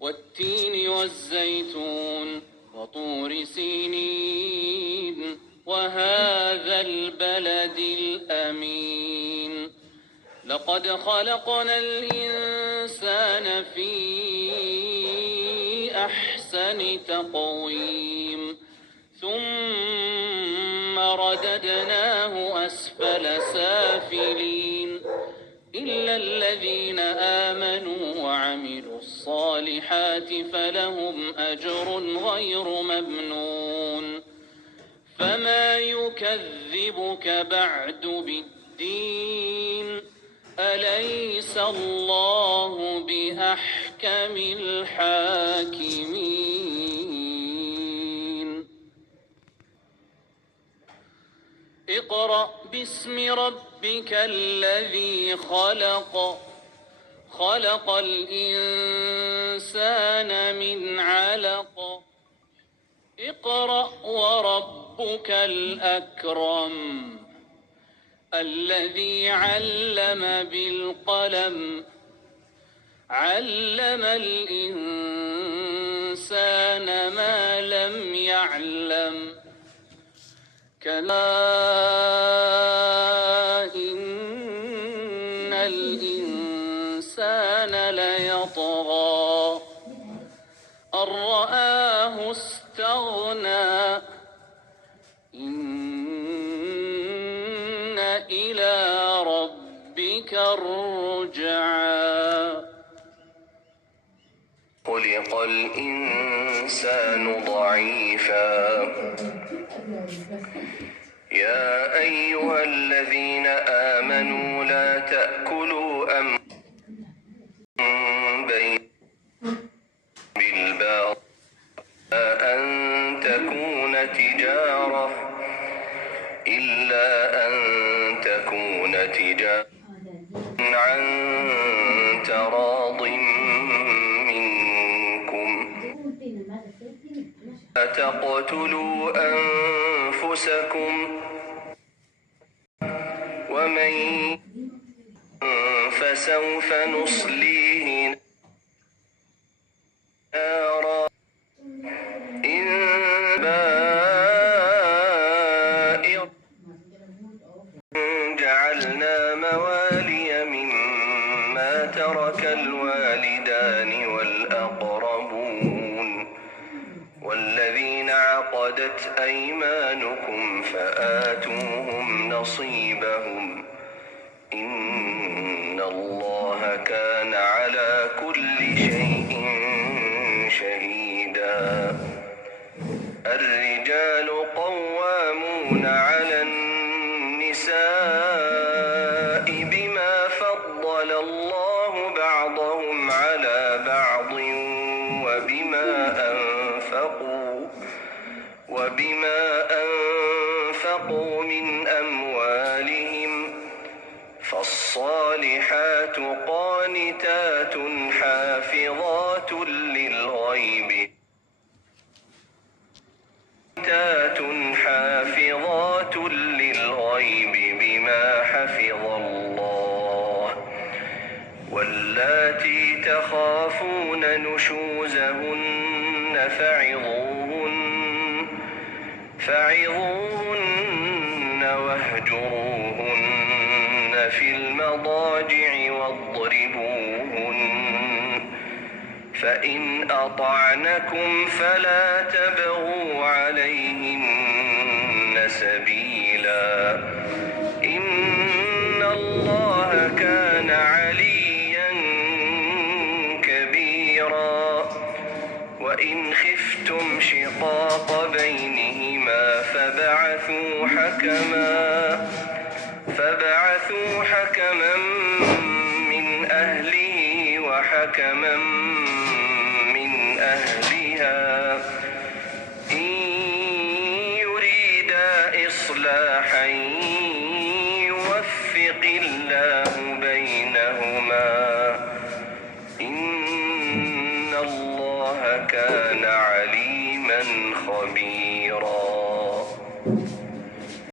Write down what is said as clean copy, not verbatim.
والتين والزيتون وطور سينين وهذا البلد الأمين لقد خلقنا الإنسان في أحسن تقويم ثم رددناه أسفل سافلين إلا الذين آمنوا وعملوا الصالحات فلهم أجر غير ممنون فما يكذبك بعد بالدين أليس الله بأحكم الحاكمين اقرأ باسم ربك الذي خلق خلق الإنسان من علق اقرأ وربك الأكرم الذي علم بالقلم علم الإنسان ما لم يعلم كلا إن الإنسان ليطغى أن رآه استغنى إن إلى ربك الرجعى خلق الإنسان ضعيفا يا أيها الذين آمنوا لا تأكلوا أموالكم بالباطل أن تكون تجارة عن تراض منكم لا تقتلوا أنفسكم ومن فسوف نصليه نارا جعلنا موالي مما ترك الوالدان والأقربون والذين عقدت أيمانكم فآتوهم نصيبهم إن الله كان على كل شيء شهيدا الرجال قوامون على النساء بما فضل الله بعضهم على بعض وبما أنفقوا من أموالهم فالصالحات قانتات حافظات للغيب بما حفظ الله واللاتي تخافون نشوزهن فعظوهن واهجروهن في المضاجع واضربوهن فإن أطعنكم فلا تبغوا عليهن سبيلا إن الله كان عليا كبيرا وإن خفتم شقاق بينهما فابعثوا حكما من أهله وحكما من أهلها إن يريدا إصلاحا يوفق الله